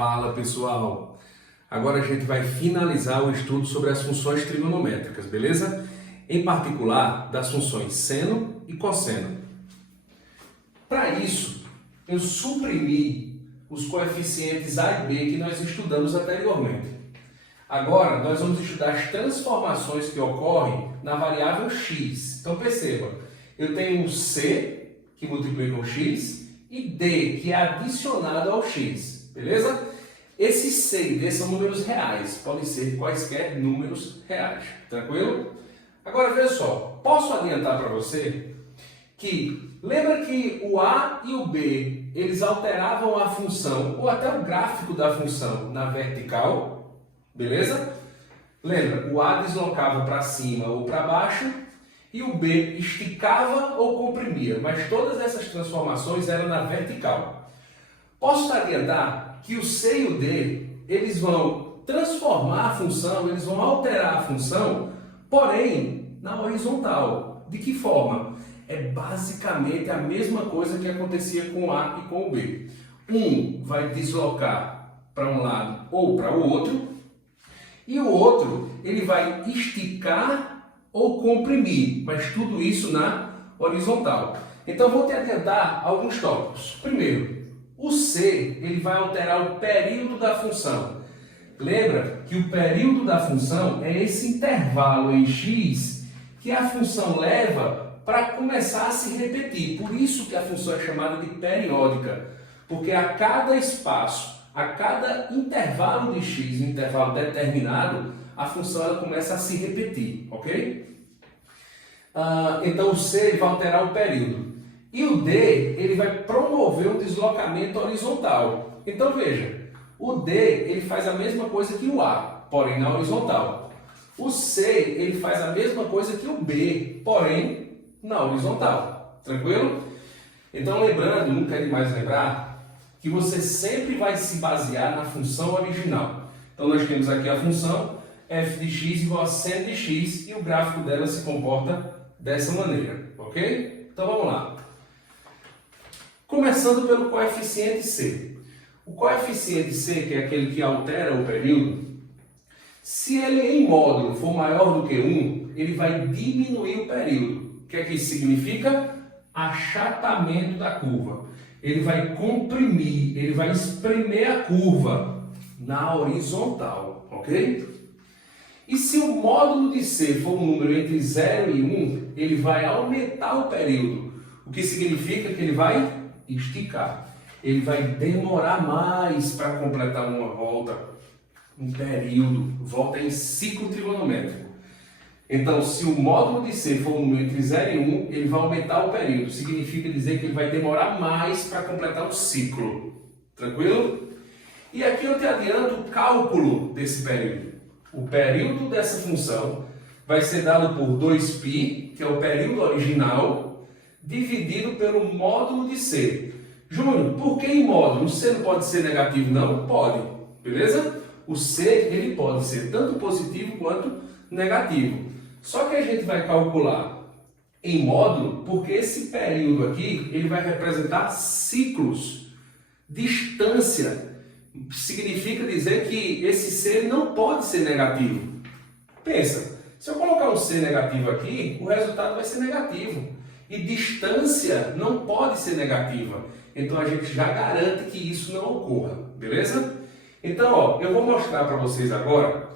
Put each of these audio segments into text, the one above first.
Fala pessoal! Agora a gente vai finalizar o estudo sobre as funções trigonométricas, beleza? Em particular, das funções seno e cosseno. Para isso, eu suprimi os coeficientes A e B que nós estudamos anteriormente. Agora, nós vamos estudar as transformações que ocorrem na variável x. Então perceba, eu tenho um C, que multiplica o x, e D, que é adicionado ao x, beleza? Esses C e D são números reais, podem ser quaisquer números reais, tranquilo? Agora veja só, posso adiantar para você que, lembra que o A e o B, eles alteravam a função, ou até o gráfico da função na vertical, beleza? Lembra, o A deslocava para cima ou para baixo, e o B esticava ou comprimia, mas todas essas transformações eram na vertical. Posso adiantar que o C e o D, eles vão transformar a função, eles vão alterar a função, porém na horizontal. De que forma? É basicamente a mesma coisa que acontecia com o A e com o B. Um vai deslocar para um lado ou para o outro, e o outro ele vai esticar ou comprimir, mas tudo isso na horizontal. Então vou te adiantar alguns tópicos. Primeiro, o C ele vai alterar o período da função. Lembra que o período da função é esse intervalo em x que a função leva para começar a se repetir. Por isso que a função é chamada de periódica, porque a cada espaço, a cada intervalo de x, um intervalo determinado, a função ela começa a se repetir, ok? Então o C ele vai alterar o período. E o D ele vai promover um deslocamento horizontal. Então veja, o D ele faz a mesma coisa que o A, porém na horizontal. O C ele faz a mesma coisa que o B, porém na horizontal. Tranquilo? Então lembrando, nunca é demais lembrar, que você sempre vai se basear na função original. Então nós temos aqui a função f de x igual a seno de x e o gráfico dela se comporta dessa maneira, ok? Então vamos lá. Começando pelo coeficiente C. O coeficiente C, que é aquele que altera o período, se ele em módulo for maior do que 1, ele vai diminuir o período. O que é que isso significa? Achatamento da curva. Ele vai comprimir, ele vai espremer a curva na horizontal, ok? E se o módulo de C for um número entre 0 e 1, ele vai aumentar o período, o que significa que ele vai esticar. Ele vai demorar mais para completar uma volta, um período, volta em ciclo trigonométrico. Então, se o módulo de C for um número entre 0 e 1, ele vai aumentar o período, significa dizer que ele vai demorar mais para completar o ciclo. Tranquilo? E aqui eu te adianto o cálculo desse período. O período dessa função vai ser dado por 2π, que é o período original, dividido pelo módulo de C. Júnior, por que em módulo? O C não pode ser negativo? Não, pode. Beleza? O C ele pode ser tanto positivo quanto negativo. Só que a gente vai calcular em módulo porque esse período aqui ele vai representar ciclos, distância. Significa dizer que esse C não pode ser negativo. Pensa, se eu colocar um C negativo aqui, o resultado vai ser negativo. E distância não pode ser negativa. Então a gente já garante que isso não ocorra, beleza? Então, ó, eu vou mostrar para vocês agora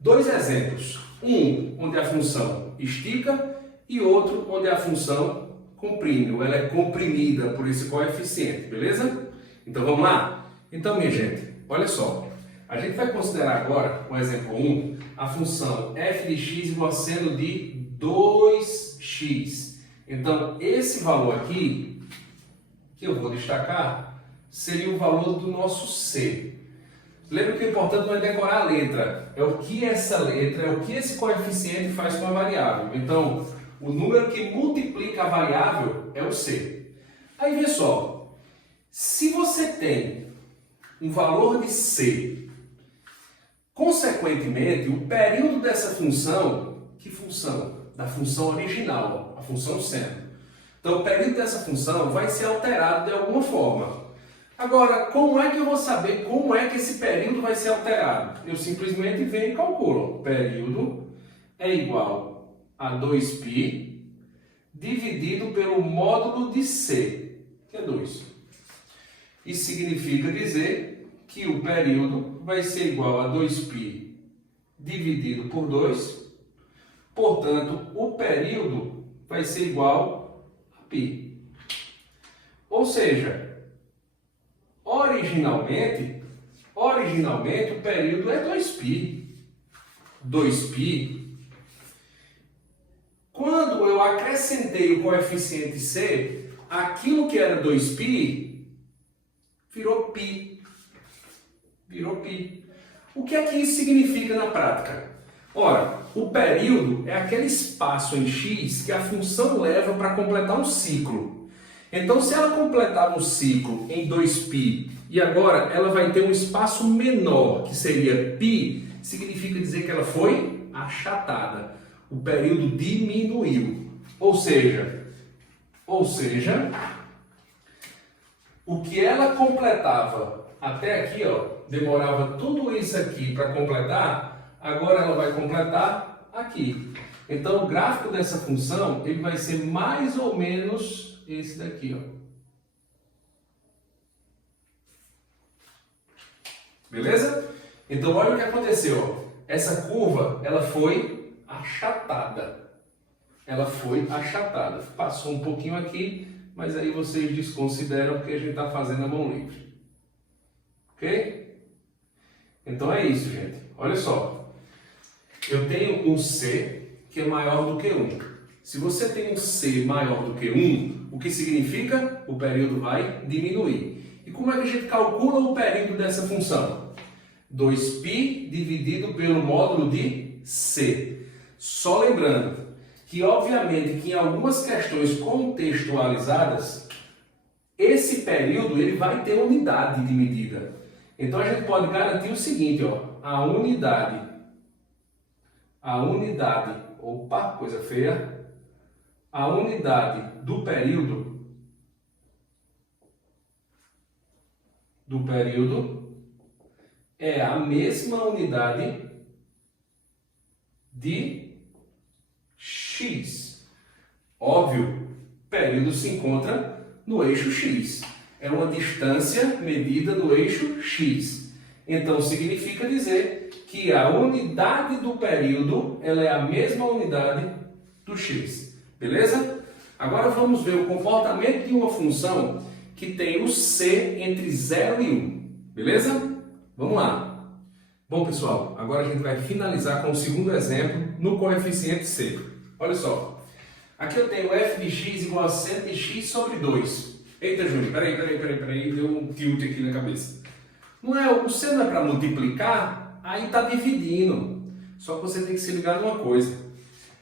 dois exemplos. Um onde a função estica e outro onde a função comprime, ou ela é comprimida por esse coeficiente, beleza? Então vamos lá? Então, minha gente, olha só, a gente vai considerar agora, o exemplo 1, a função f de x igual a seno de 2x. Então, esse valor aqui, que eu vou destacar, seria o valor do nosso C. Lembra que o importante não é decorar a letra, é o que essa letra, é o que esse coeficiente faz com a variável. Então, o número que multiplica a variável é o C. Aí, vê só, se você tem um valor de C. Consequentemente, o período dessa função, que função? Da função original, a função seno. Então, o período dessa função vai ser alterado de alguma forma. Agora, como é que eu vou saber como é que esse período vai ser alterado? Eu simplesmente venho e calculo. Período é igual a 2π dividido pelo módulo de C, que é 2. Isso significa dizer que o período vai ser igual a 2π dividido por 2. Portanto, o período vai ser igual a π. Ou seja, originalmente o período é 2π. 2π. Quando eu acrescentei o coeficiente C, aquilo que era 2π virou π. Virou π. O que é que isso significa na prática? Ora, o período é aquele espaço em x que a função leva para completar um ciclo. Então, se ela completava um ciclo em 2π e agora ela vai ter um espaço menor, que seria π, significa dizer que ela foi achatada. O período diminuiu. Ou seja, o que ela completava até aqui, ó, demorava tudo isso aqui para completar, agora ela vai completar aqui. Então, o gráfico dessa função ele vai ser mais ou menos esse daqui, ó. Beleza? Então, olha o que aconteceu. Ó. Essa curva ela foi achatada. Ela foi achatada. Passou um pouquinho aqui, mas aí vocês desconsideram porque a gente está fazendo a mão livre. Ok? Então é isso, gente. Olha só. Eu tenho um C que é maior do que 1. Se você tem um C maior do que 1, o que significa? O período vai diminuir. E como é que a gente calcula o período dessa função? 2π dividido pelo módulo de C. Só lembrando que, obviamente, que em algumas questões contextualizadas, esse período ele vai ter unidade de medida. Então, a gente pode garantir o seguinte, ó, a unidade, opa, coisa feia, a unidade do período é a mesma unidade de x. Óbvio, período se encontra no eixo x. É uma distância medida no eixo x. Então, significa dizer que a unidade do período ela é a mesma unidade do x. Beleza? Agora vamos ver o comportamento de uma função que tem o c entre 0 e 1. Beleza? Vamos lá. Bom, pessoal, agora a gente vai finalizar com o segundo exemplo no coeficiente c. Olha só. Aqui eu tenho f de x igual a 100 de x sobre 2. Eita, Júnior, peraí, deu um tilt aqui na cabeça. Não é, o c não é para multiplicar? Aí está dividindo. Só que você tem que se ligar numa coisa.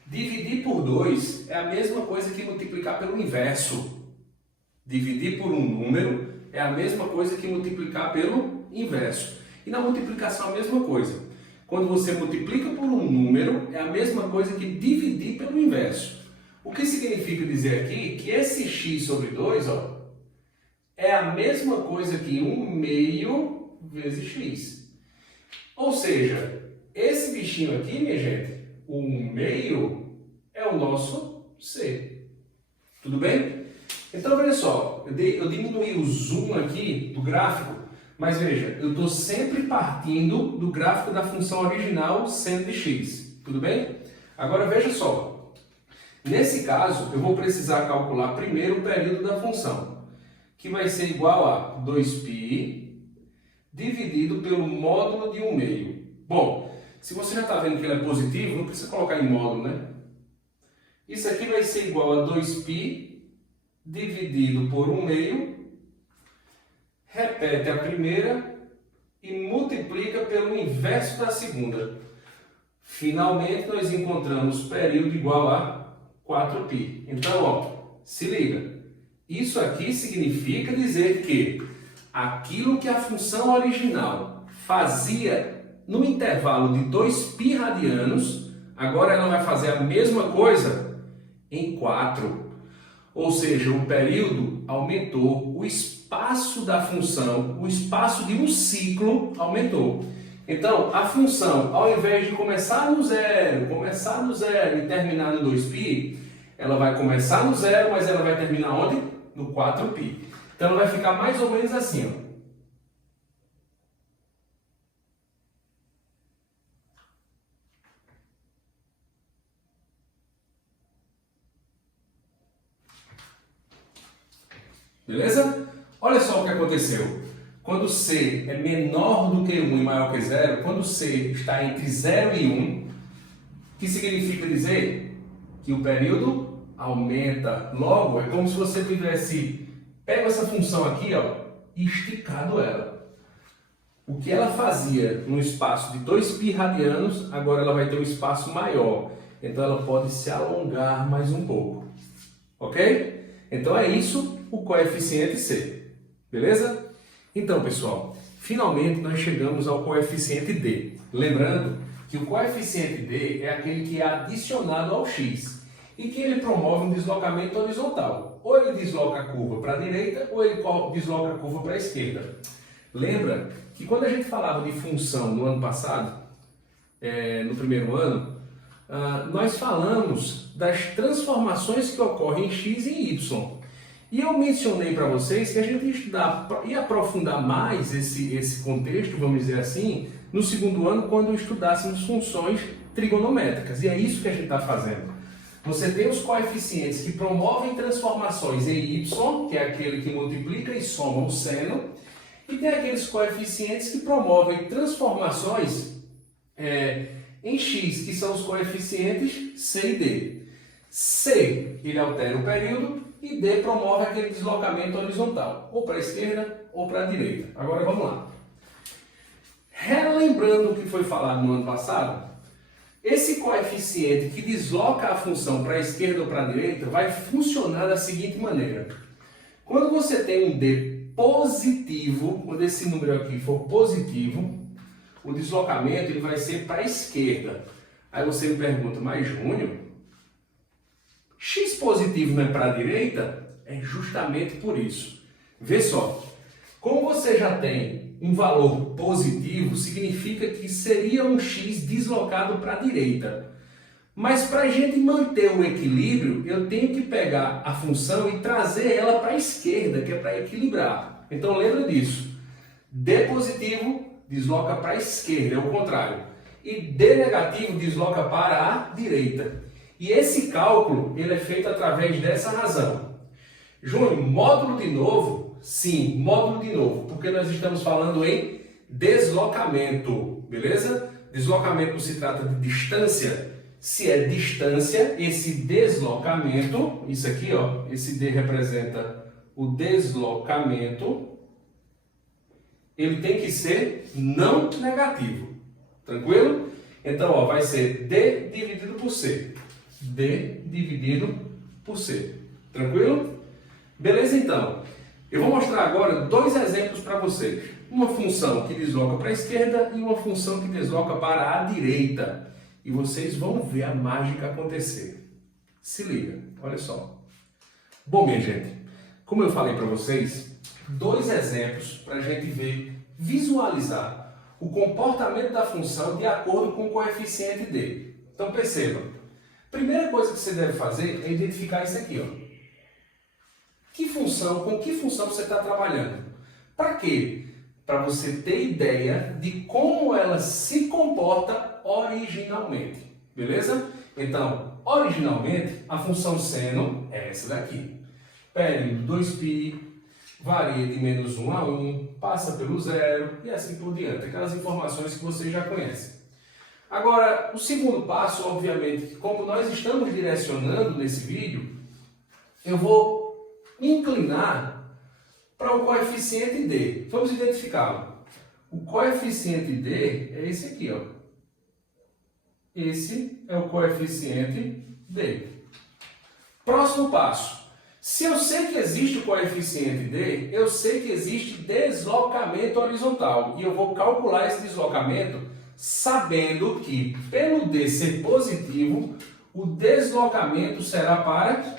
Dividir por 2 é a mesma coisa que multiplicar pelo inverso. Dividir por um número é a mesma coisa que multiplicar pelo inverso. E na multiplicação é a mesma coisa. Quando você multiplica por um número, é a mesma coisa que dividir pelo inverso. O que significa dizer aqui que esse x sobre 2, ó, é a mesma coisa que 1/2 vezes x. Ou seja, esse bichinho aqui, minha gente, o 1/2 é o nosso c. Tudo bem? Então, veja só, eu diminuí o zoom aqui do gráfico, mas veja, eu estou sempre partindo do gráfico da função original seno de x. Tudo bem? Agora, veja só. Nesse caso, eu vou precisar calcular primeiro o período da função, que vai ser igual a 2π dividido pelo módulo de 1/2. Bom, se você já está vendo que ele é positivo, não precisa colocar em módulo, né? Isso aqui vai ser igual a 2π dividido por 1/2, repete a primeira e multiplica pelo inverso da segunda. Finalmente, nós encontramos período igual a 4π. Então, ó, se liga. Isso aqui significa dizer que aquilo que a função original fazia no intervalo de 2π radianos, agora ela vai fazer a mesma coisa em 4. Ou seja, o período aumentou, o espaço espaço da função, o espaço de um ciclo aumentou. Então, a função, ao invés de começar no zero e terminar no 2π, ela vai começar no zero, mas ela vai terminar onde? No 4π. Então, ela vai ficar mais ou menos assim, ó. Beleza? Olha só o que aconteceu. Quando C é menor do que 1 e maior que 0, quando C está entre 0 e 1, que significa dizer que o período aumenta. Logo, é como se você tivesse pego essa função aqui, ó, e esticado ela. O que ela fazia no espaço de 2π radianos, agora ela vai ter um espaço maior. Então ela pode se alongar mais um pouco. Ok? Então é isso o coeficiente C. Beleza? Então, pessoal, finalmente nós chegamos ao coeficiente D. Lembrando que o coeficiente D é aquele que é adicionado ao x e que ele promove um deslocamento horizontal. Ou ele desloca a curva para a direita ou ele desloca a curva para a esquerda. Lembra que quando a gente falava de função no ano passado, no primeiro ano, nós falamos das transformações que ocorrem em x e em y. E eu mencionei para vocês que a gente ia aprofundar mais esse contexto, vamos dizer assim, no segundo ano, quando estudássemos funções trigonométricas. E é isso que a gente está fazendo. Você tem os coeficientes que promovem transformações em y, que é aquele que multiplica e soma o seno, e tem aqueles coeficientes que promovem transformações em x, que são os coeficientes C e D. C, ele altera o período, e D promove aquele deslocamento horizontal, ou para a esquerda ou para a direita. Agora vamos lá. Relembrando o que foi falado no ano passado, esse coeficiente que desloca a função para a esquerda ou para a direita vai funcionar da seguinte maneira. Quando você tem um D positivo, quando esse número aqui for positivo, o deslocamento ele vai ser para a esquerda. Aí você me pergunta, mas Júnior, x positivo não é para a direita? É justamente por isso. Vê só, como você já tem um valor positivo, significa que seria um x deslocado para a direita. Mas para a gente manter o equilíbrio, eu tenho que pegar a função e trazer ela para a esquerda, que é para equilibrar. Então lembra disso. D positivo desloca para a esquerda, é o contrário. E D negativo desloca para a direita. E esse cálculo ele é feito através dessa razão. Júnior, módulo de novo? Sim, módulo de novo, porque nós estamos falando em deslocamento, beleza? Deslocamento se trata de distância. Se é distância, esse deslocamento, isso aqui, ó, esse D representa o deslocamento, ele tem que ser não negativo. Tranquilo? Então, ó, vai ser D dividido por C. D dividido por C. Tranquilo? Beleza, então. Eu vou mostrar agora dois exemplos para vocês. Uma função que desloca para a esquerda e uma função que desloca para a direita. E vocês vão ver a mágica acontecer. Se liga, olha só. Bom, minha gente, como eu falei para vocês, dois exemplos para a gente ver, visualizar o comportamento da função de acordo com o coeficiente D. Então perceba. Primeira coisa que você deve fazer é identificar isso aqui, ó. Com que função você está trabalhando? Para quê? Para você ter ideia de como ela se comporta originalmente. Beleza? Então, originalmente, a função seno é essa daqui. Período 2π, varia de -1 a 1, passa pelo zero e assim por diante. Aquelas informações que você já conhece. Agora, o segundo passo, obviamente, que como nós estamos direcionando nesse vídeo, eu vou inclinar para o coeficiente D. Vamos identificá-lo. O coeficiente D é esse aqui, ó. Esse é o coeficiente D. Próximo passo. Se eu sei que existe o coeficiente D, eu sei que existe deslocamento horizontal. E eu vou calcular esse deslocamento sabendo que, pelo D ser positivo, o deslocamento será para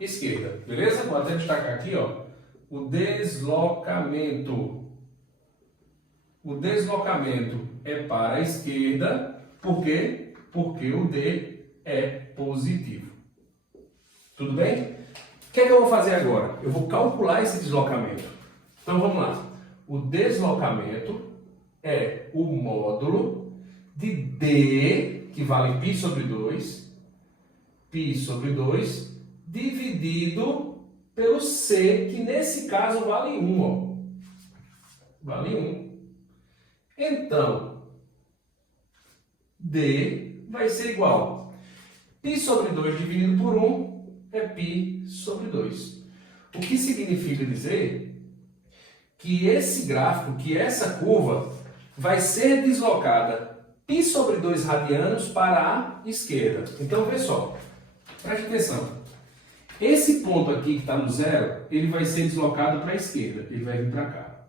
a esquerda. Beleza? Vou até destacar aqui, ó. o deslocamento. O deslocamento é para a esquerda, por quê? Porque o D é positivo. Tudo bem? O que é que eu vou fazer agora? Eu vou calcular esse deslocamento. Então vamos lá. O deslocamento é o módulo de D, que vale π sobre 2, dividido pelo C, que nesse caso vale 1. Ó. Vale 1. Então, D vai ser igual. π sobre 2 dividido por 1 é π sobre 2. O que significa dizer que esse gráfico, que essa curva, vai ser deslocada π sobre 2 radianos para a esquerda. Então, vê só. Preste atenção. Esse ponto aqui que está no zero, ele vai ser deslocado para a esquerda. Ele vai vir para cá.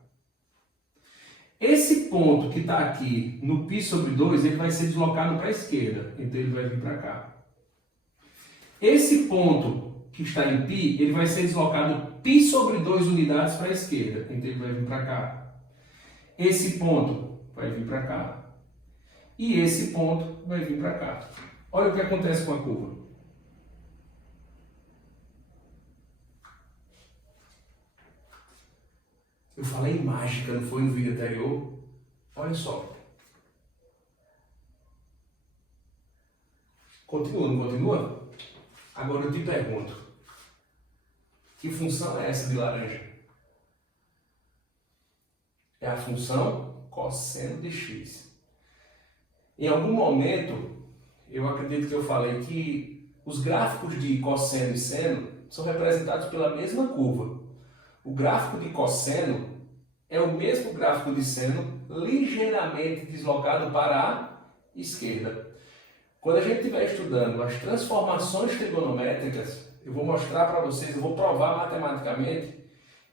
Esse ponto que está aqui no π sobre 2, ele vai ser deslocado para a esquerda. Então, ele vai vir para cá. Esse ponto que está em π, ele vai ser deslocado π sobre 2 unidades para a esquerda. Então, ele vai vir para cá. Esse ponto vai vir para cá. E esse ponto vai vir para cá. Olha o que acontece com a curva. Eu falei mágica, não foi no vídeo anterior? Olha só. Continua, não continua? Agora eu te pergunto. Que função é essa de laranja? É a função cosseno de x. Em algum momento, eu acredito que eu falei que os gráficos de cosseno e seno são representados pela mesma curva. O gráfico de cosseno é o mesmo gráfico de seno, ligeiramente deslocado para a esquerda. Quando a gente estiver estudando as transformações trigonométricas, eu vou mostrar para vocês, eu vou provar matematicamente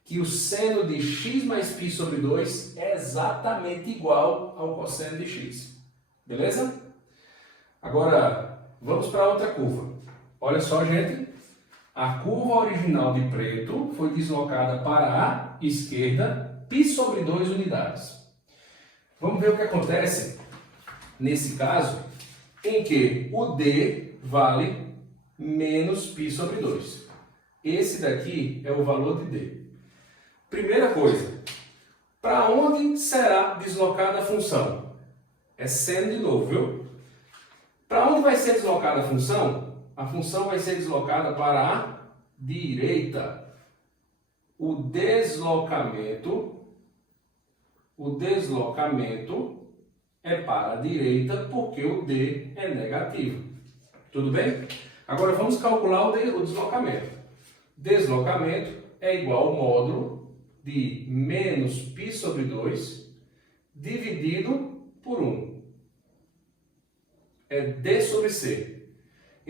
que o seno de x mais π sobre 2 é exatamente igual ao cosseno de x. Beleza? Agora, vamos para outra curva. Olha só, gente. A curva original de preto foi deslocada para a esquerda, π sobre 2 unidades. Vamos ver o que acontece nesse caso, em que o D vale menos π sobre 2. Esse daqui é o valor de D. Primeira coisa, para onde será deslocada a função? É seno de novo, viu? Para onde vai ser deslocada a função? A função vai ser deslocada para a direita. O deslocamento é para a direita porque o D é negativo. Tudo bem? Agora vamos calcular o deslocamento. Deslocamento é igual ao módulo de menos π sobre 2 dividido por 1. É D sobre C.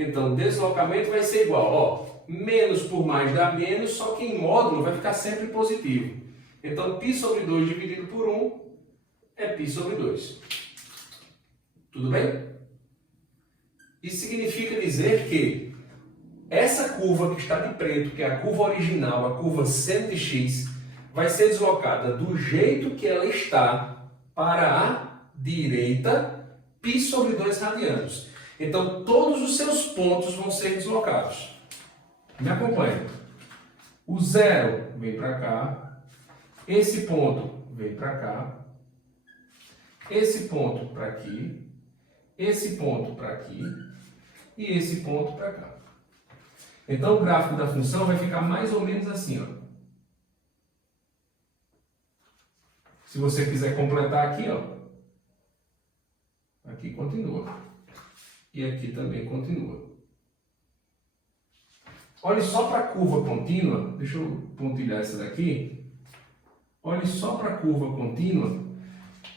Então, deslocamento vai ser igual, ó, menos por mais dá menos, só que em módulo vai ficar sempre positivo. Então, π sobre 2 dividido por 1 é π sobre 2. Tudo bem? Isso significa dizer que essa curva que está de preto, que é a curva original, a curva seno de x, vai ser deslocada do jeito que ela está para a direita, π sobre 2 radianos. Então, todos os seus pontos vão ser deslocados. Me acompanha. O zero vem para cá. Esse ponto vem para cá. Esse ponto para aqui. Esse ponto para aqui. E esse ponto para cá. Então, o gráfico da função vai ficar mais ou menos assim, ó. Se você quiser completar aqui, ó. Aqui continua. E aqui também continua. Olhe só para a curva contínua. Deixa eu pontilhar essa daqui. Olhe só para a curva contínua,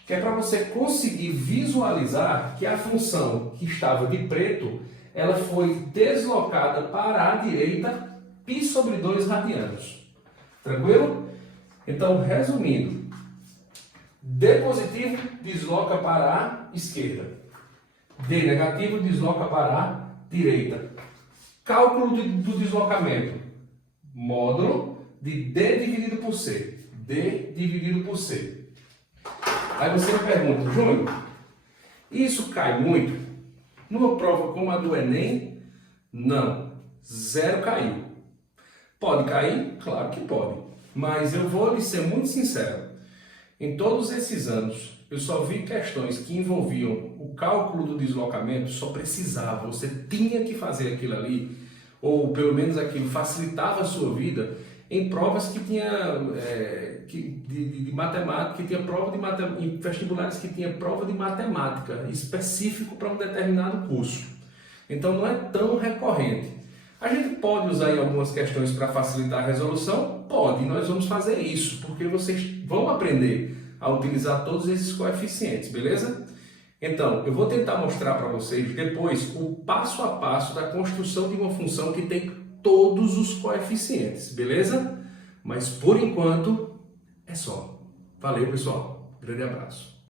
que é para você conseguir visualizar que a função que estava de preto, ela foi deslocada para a direita, π sobre 2 radianos. Tranquilo? Então, resumindo, D positivo desloca para a esquerda. D negativo desloca para a direita. Cálculo do deslocamento. Módulo de D dividido por C. D dividido por C. Aí você me pergunta, Júnior, isso cai muito? Numa prova como a do Enem? Não. Zero caiu. Pode cair? Claro que pode. Mas eu vou lhe ser muito sincero. Em todos esses anos, eu só vi questões que envolviam o cálculo do deslocamento, só precisava, você tinha que fazer aquilo ali, ou pelo menos aquilo facilitava a sua vida, em provas que tinha de matemática, que tinha prova de matemática, em vestibulares que tinha prova de matemática específico para um determinado curso. Então não é tão recorrente. A gente pode usar em algumas questões para facilitar a resolução? Pode, nós vamos fazer isso, porque vocês vão aprender a utilizar todos esses coeficientes, beleza? Então, eu vou tentar mostrar para vocês depois o passo a passo da construção de uma função que tem todos os coeficientes, beleza? Mas por enquanto é só. Valeu, pessoal. Grande abraço.